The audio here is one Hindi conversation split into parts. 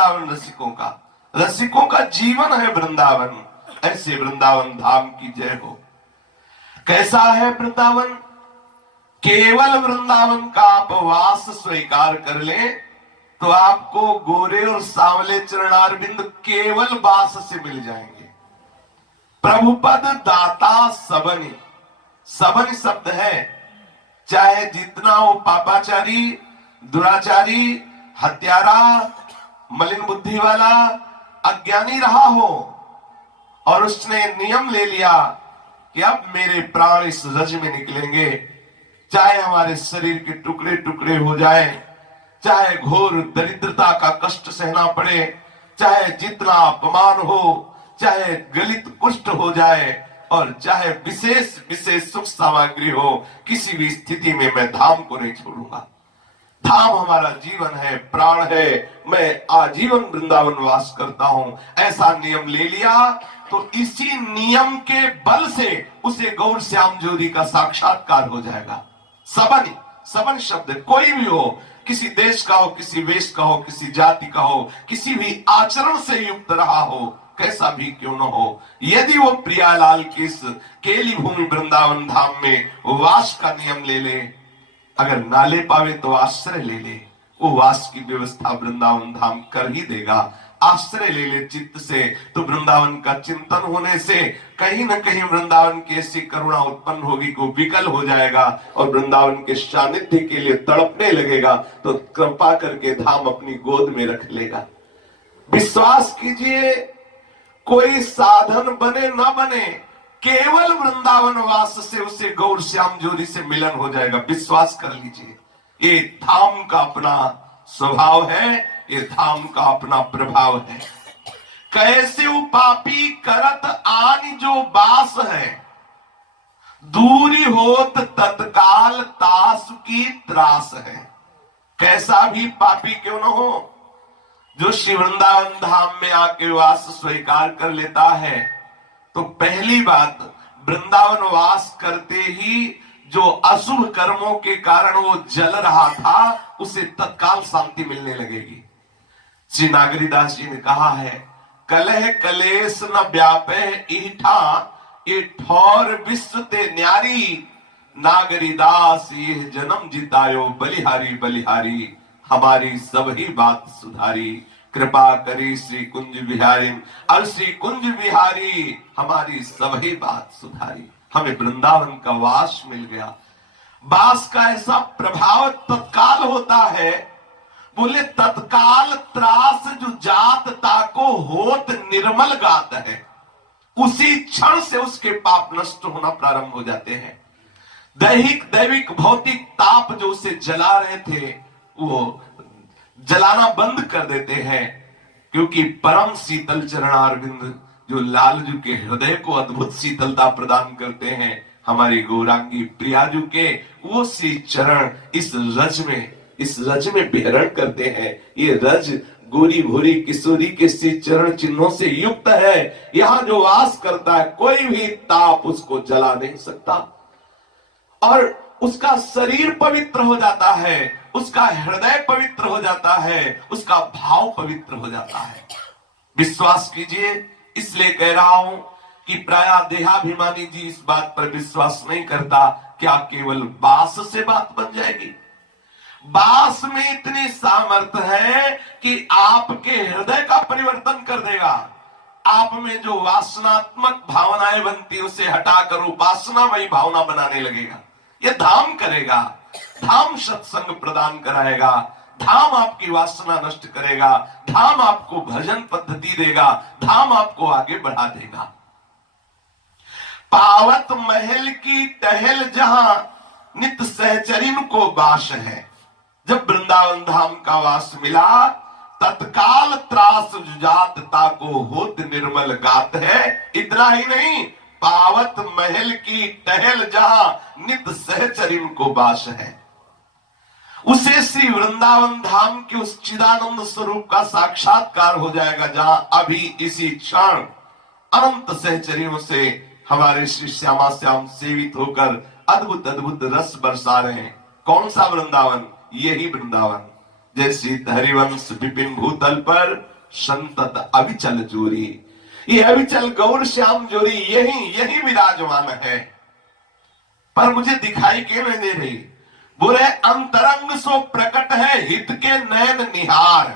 वृंदावन रसिकों का जीवन है वृंदावन। ऐसे वृंदावन धाम की जय हो। कैसा है वृंदावन? केवल वृंदावन का आप वास स्वीकार कर लें तो आपको गोरे और सांवले चरणारविंद केवल वास से मिल जाएंगे। प्रभुपद दाता सबनी, सबनी शब्द है, चाहे जितना वो पापाचारी, दुराचारी, हत्यारा, मलिन बुद्धि वाला, अज्ञानी रहा हो और उसने नियम ले लिया कि अब मेरे प्राण इस रज में निकलेंगे, चाहे हमारे शरीर के टुकड़े टुकड़े हो जाए, चाहे घोर दरिद्रता का कष्ट सहना पड़े, चाहे जितना अपमान हो, चाहे गलित कुष्ठ हो जाए और चाहे विशेष विशेष सुख सामग्री हो, किसी भी स्थिति में मैं धाम को नहीं छोड़ूंगा। धाम हमारा जीवन है, प्राण है, मैं आजीवन वृंदावन वास करता हूं, ऐसा नियम ले लिया तो इसी नियम के बल से उसे गौर श्याम ज्योति का साक्षात्कार हो जाएगा। सबनी, सबन शब्द कोई भी हो, किसी देश का हो, किसी वेश का हो, किसी जाति का हो, किसी भी आचरण से युक्त रहा हो, कैसा भी क्यों न हो, यदि वो प्रियालाल की इस केली भूमि वृंदावन धाम में वास का नियम ले ले, अगर ना ले पावे तो आश्रय ले ले, वो वास की व्यवस्था वृंदावन धाम कर ही देगा। आश्रय ले ले चित्त से तो वृंदावन का चिंतन होने से कहीं न कहीं वृंदावन की ऐसी करुणा उत्पन्न होगी कि विकल हो जाएगा और वृंदावन के सानिध्य के लिए तड़पने लगेगा, तो कृपा करके धाम अपनी गोद में रख लेगा। विश्वास कीजिए, कोई साधन बने न बने, केवल वृंदावन वास से उसे गौर श्याम ज्योति से मिलन हो जाएगा। विश्वास कर लीजिए, ये धाम का अपना स्वभाव है, ये धाम का अपना प्रभाव है। कैसे पापी करत आन जो बास है, दूरी होत तत्काल तास की त्रास है। कैसा भी पापी क्यों न हो, जो श्री वृंदावन धाम में आके वास स्वीकार कर लेता है तो पहली बात, वृंदावन वास करते ही जो अशुभ कर्मों के कारण वो जल रहा था उसे तत्काल शांति मिलने लगेगी। श्री नागरीदास जी ने कहा है, कलह कलेश न व्यापे ईठा, ये ठौर विश्व ते न्यारी, नागरीदास ये जन्म जितायो बलिहारी बलिहारी, हमारी सब ही बात सुधारी, कृपा करी श्री कुंज बिहारी, और श्री कुंज बिहारी हमारी सब ही बात सुधारी। हमें वृंदावन का वास मिल गया। वास का ऐसा प्रभाव तत्काल होता है, बोले तत्काल त्रास जो जात ताको होत निर्मल गात है, उसी क्षण से उसके पाप नष्ट होना प्रारंभ हो जाते हैं। दैहिक दैविक भौतिक ताप जो उसे जला रहे थे वो जलाना बंद कर देते हैं, क्योंकि परम शीतल चरणारविंद जो लालजू के हृदय को अद्भुत शीतलता प्रदान करते हैं, हमारी गौरांगी प्रियाजू के वो श्री चरण इस रज में विहरण करते हैं। ये रज गोरी भोरी किशोरी के श्री चरण चिन्हों से युक्त है। यहाँ जो वास करता है कोई भी ताप उसको जला नहीं सकता और उसका शरीर पवित्र हो जाता है, उसका हृदय पवित्र हो जाता है, उसका भाव पवित्र हो जाता है। विश्वास कीजिए, इसलिए कह रहा हूं कि प्रायः देहाभिमानी जी इस बात पर विश्वास नहीं करता, क्या केवल बास से बात बन जाएगी? बास में इतनी सामर्थ्य है कि आपके हृदय का परिवर्तन कर देगा। आप में जो वासनात्मक भावनाएं बनती है उसे हटाकर उपासनामयी भावना बनाने लगेगा। ये धाम करेगा, धाम सत्संग प्रदान कराएगा, धाम आपकी वासना नष्ट करेगा, धाम आपको भजन पद्धति देगा, धाम आपको आगे बढ़ा देगा। पावत महल की टहल जहां नित सहचरिन को बास है। जब वृंदावन धाम का वास मिला, तत्काल त्रास जुजात ताको होत निर्मल गात है। इतना ही नहीं, पावत महल की टहल जहां नित सहचरिन को बास है, उसे श्री वृंदावन धाम के उस चिदानंद स्वरूप का साक्षात्कार हो जाएगा, जहां अभी इसी क्षण अनंत सहचरियों से हमारे श्री श्यामा श्याम सेवित होकर अद्भुत अद्भुत रस बरसा रहे हैं। कौन सा वृंदावन? यही वृंदावन। जैसे हरिवंश विपिन भूतल पर संतत अविचल जोरी। ये अविचल गौर श्याम जोरी यही विराजमान है, पर मुझे दिखाई क्यों नहीं दे रही? बोले अंतरंग सो प्रकट है हित के नयन निहार।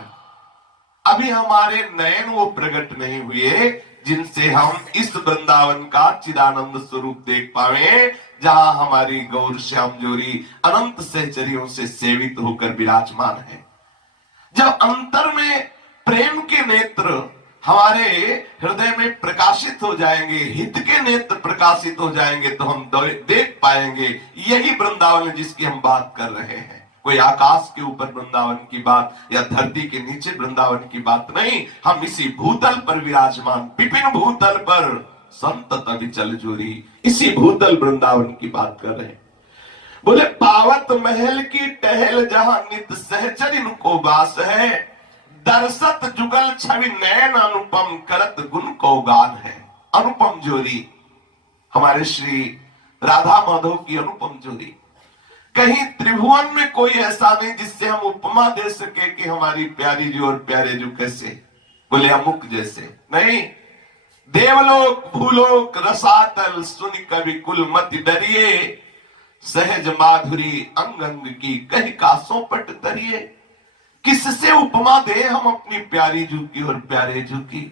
अभी हमारे नयन वो प्रकट नहीं हुए जिनसे हम इस वृंदावन का चिदानंद स्वरूप देख पावे, जहां हमारी गौर श्याम जोरी अनंत सहचरियों से सेवित होकर विराजमान है। जब अंतर में प्रेम के नेत्र हमारे हृदय में प्रकाशित हो जाएंगे, हित के नेत्र प्रकाशित हो जाएंगे, तो हम देख पाएंगे यही वृंदावन है जिसकी हम बात कर रहे हैं। कोई आकाश के ऊपर वृंदावन की बात या धरती के नीचे वृंदावन की बात नहीं, हम इसी भूतल पर विराजमान, विपिन भूतल पर संतत अविचल जोरी, इसी भूतल वृंदावन की बात कर रहे हैं। बोले पावत महल की टहल जहां नित सहचर इनको वास है, दरसत जुगल छवि नयन अनुपम करत गुण को गान है। अनुपम जोरी हमारे श्री राधा माधव की अनुपम जोरी। कहीं त्रिभुवन में कोई ऐसा नहीं जिससे हम उपमा दे सके कि हमारी प्यारी जी और प्यारे जो कैसे, बोले अमुक जैसे नहीं। देवलोक भूलोक रसातल सुनि कवि कुल मति डरिए, सहज माधुरी अंग अंग की कही कासों पट तरिए। किससे उपमा दे हम अपनी प्यारी जू की और प्यारे जू की?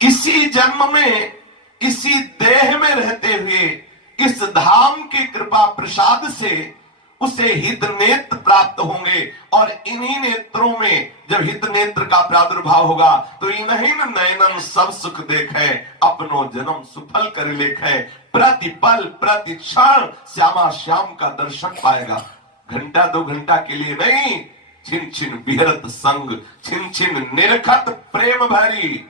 इसी जन्म में इसी देह में रहते हुए इस धाम की कृपा प्रसाद से उसे हित नेत्र प्राप्त होंगे, और इन्हीं नेत्रों में जब हित नेत्र का प्रादुर्भाव होगा तो इन्हीं नयनन सब सुख देखे, अपनो जन्म सुफल कर लेखे। प्रतिपल प्रति क्षण श्यामा श्याम का दर्शन पाएगा। घंटा दो घंटा के लिए नहीं, छिन छिन बिहरत संग, छिन छिन निरखत प्रेम भरी,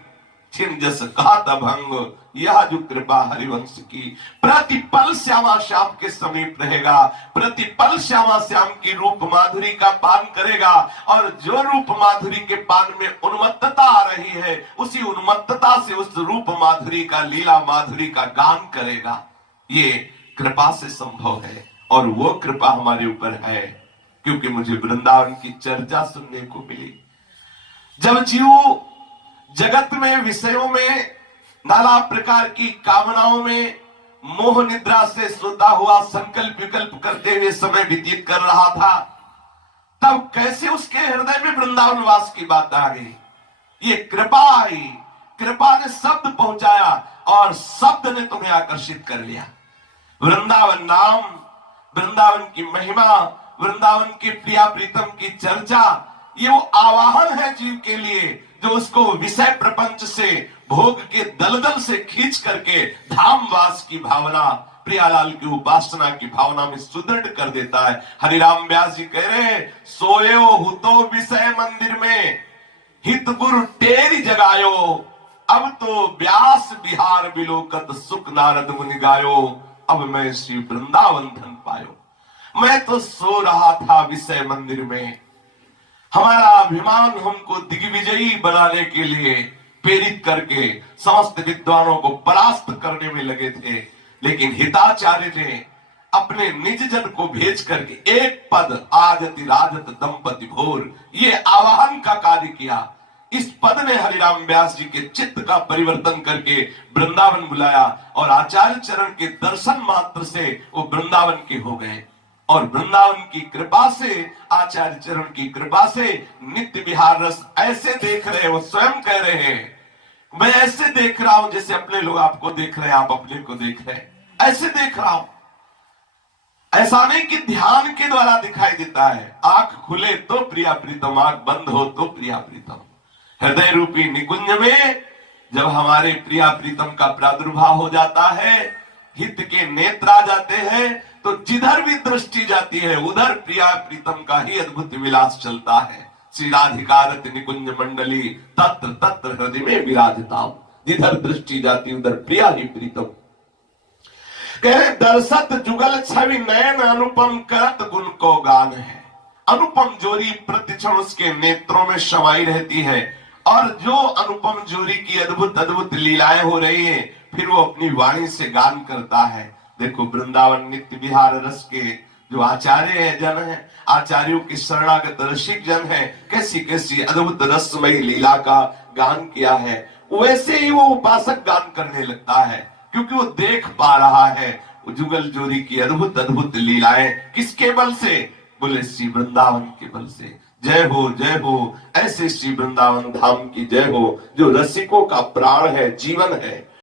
छिन जस कहत भंग, यह जो कृपा हरिवंश की। प्रतिपल श्यामा श्याम के समीप रहेगा, प्रतिपल श्यामा श्याम की रूप माधुरी का पान करेगा, और जो रूप माधुरी के पान में उन्मत्तता आ रही है, उसी उन्मत्तता से उस रूप माधुरी का, लीला माधुरी का गान करेगा। ये कृपा से संभव है, और वो कृपा हमारे ऊपर है क्योंकि मुझे वृंदावन की चर्चा सुनने को मिली। जब जीव जगत में, विषयों में, नाना प्रकार की कामनाओं में मोह निद्रा से सोता हुआ संकल्प विकल्प करते हुए समय व्यतीत कर रहा था, तब कैसे उसके हृदय में वृंदावन वास की बात आ गई। ये कृपा आई, कृपा ने शब्द पहुंचाया और शब्द ने तुम्हें आकर्षित कर लिया। वृंदावन नाम, वृंदावन की महिमा, वृंदावन के प्रिया प्रीतम की चर्चा, ये वो आवाहन है जीव के लिए जो उसको विषय प्रपंच से, भोग के दलदल से खींच करके धामवास की भावना, प्रियालाल की उपासना की भावना में सुदृढ़ कर देता है। हरिराम व्यास जी कह रहे, सोयो हुतो विषय मंदिर में, हित गुरु टेरी जगायो, अब तो व्यास बिहार बिलोकत सुख नारद मुनि गायो, अब मैं श्री वृंदावन धन पायो। मैं तो सो रहा था विषय मंदिर में, हमारा अभिमान हमको दिग्विजयी बनाने के लिए प्रेरित करके समस्त विद्वानों को परास्त करने में लगे थे, लेकिन हिताचार्य ने अपने निज जन को भेज करके एक पद आजति राजत दंपति भोर, ये आवाहन का कार्य किया। इस पद ने हरिराम व्यास जी के चित्त का परिवर्तन करके वृंदावन बुलाया, और आचार्य चरण के दर्शन मात्र से वो वृंदावन के हो गए। और वृंदावन की कृपा से, आचार्य चरण की कृपा से नित्य विहार रस ऐसे देख रहे हैं, वो स्वयं कह रहे हैं, मैं ऐसे देख रहा हूं जैसे अपने लोग आपको देख रहे हैं, आप अपने को देख रहे हैं, ऐसे देख रहा हूं। ऐसा नहीं कि ध्यान के द्वारा दिखाई देता है, आंख खुले तो प्रिया प्रीतम, आंख बंद हो तो प्रिया प्रीतम। हृदय रूपी निकुंज में जब हमारे प्रिया प्रीतम का प्रादुर्भाव हो जाता है, हित के नेत्र आ जाते हैं, तो जिधर भी दृष्टि जाती है उधर प्रिया प्रीतम का ही अद्भुत विलास चलता है। श्री राधिकारत निकुंज मंडली तत्र तत्र हृदय में विराजता, जिधर दृष्टि जाती उधर प्रिया ही प्रीतम। कहे दर्शत जुगल छवि नयन अनुपम करत गुण को गान है। अनुपम जोरी प्रतिक्षण उसके नेत्रों में समाई रहती है, और जो अनुपम जोरी की अद्भुत अद्भुत लीलाएं हो रही है, फिर वो अपनी वाणी से गान करता है। देखो वृंदावन नित्य विहार रस के जो आचार्य जन है, आचार्यों के शरणागत रसिक जन है, कैसी कैसी अद्भुत रसमयी लीला का गान किया है, वैसे ही वो उपासक गान करने लगता है, क्योंकि वो देख पा रहा है जुगल जोरी की अद्भुत अद्भुत लीलाएं। किसके बल से? बोले श्री वृंदावन के बल से। जय हो, ऐसे श्री वृंदावन धाम की जय हो, जो रसिकों का प्राण है, जीवन है।